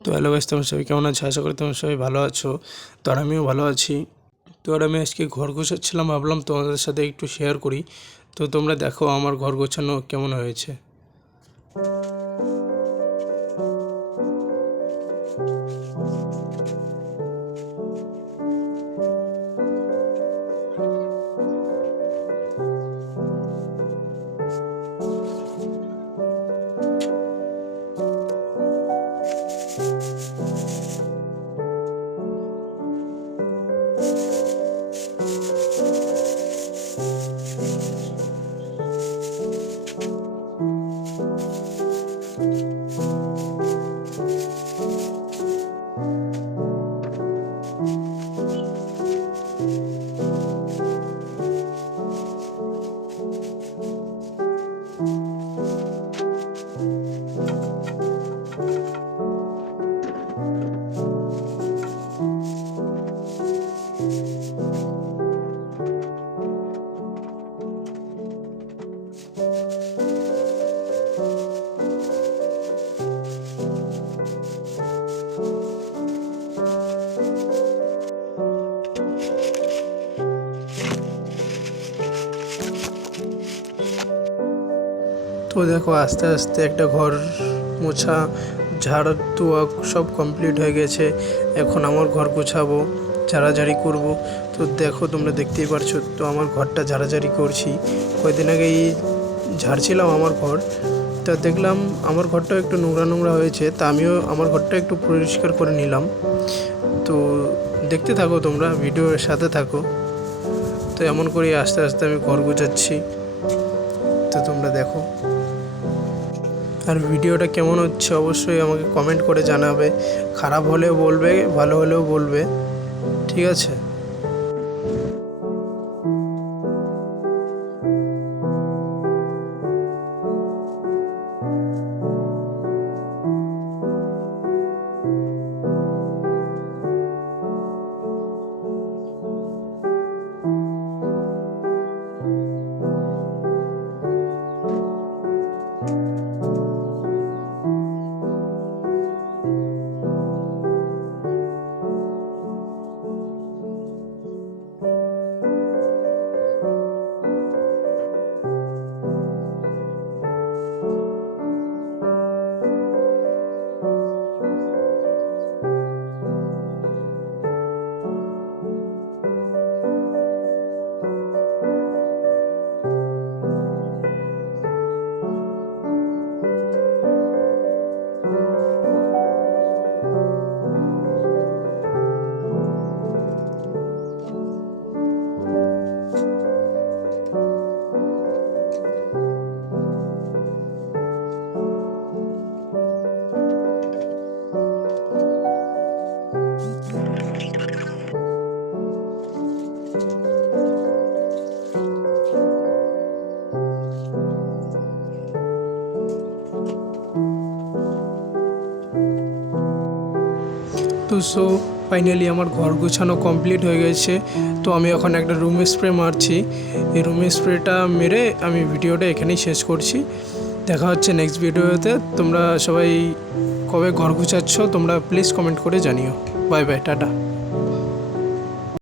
তো hello guys তোমার সবাই কেমন আছো? আশা করি তোমার সবাই ভালো আছো। তো আর আমিও ভালো আছি। তো আর আমি আজকে ঘর গোছাচ্ছিলাম, ভাবলাম তোমাদের সাথে একটু শেয়ার করি। তো তোমরা দেখো আমার ঘর গোছানো কেমন হয়েছে। তো দেখো, আস্তে আস্তে একটা ঘর মোছা, ঝাড় তোয়া সব কমপ্লিট হয়ে গেছে। এখন আমার ঘর গোছাবো, ঝাড়াঝাড়ি করব। তো দেখো, তোমরা দেখতেই পারছ, তো আমার ঘরটা ঝাড়াঝাড়ি করছি। কয়েকদিন আগেই ঝাড়ছিলাম আমার ঘর। তা দেখলাম আমার ঘরটা একটু নোংরা নোংরা হয়েছে। তা আমিও আমার ঘরটা একটু পরিষ্কার করে নিলাম। তো দেখতে থাকো তোমরা, ভিডিওর সাথে থাকো। তো এমন করে আস্তে আস্তে আমি ঘর গোছাচ্ছি। তো তোমরা দেখো। আর ভিডিওটা কেমন হচ্ছে অবশ্যই আমাকে কমেন্ট করে জানাবে। খারাপ হলেও বলবে, ভালো হলেও বলবে। ঠিক আছে? তো সো ফাইনালি আমার ঘর গোছানো কমপ্লিট হয়ে গেছে। তো আমি এখন একটা রুম স্প্রে মারছি। এই রুম স্প্রেটা মেরে আমি ভিডিওটা এখানেই শেষ করছি। দেখা হচ্ছে নেক্সট ভিডিওতে তোমরা সবাই কবে ঘর গুছাচ্ছ, তোমরা প্লিজ কমেন্ট করে জানিও। Bye bye tata.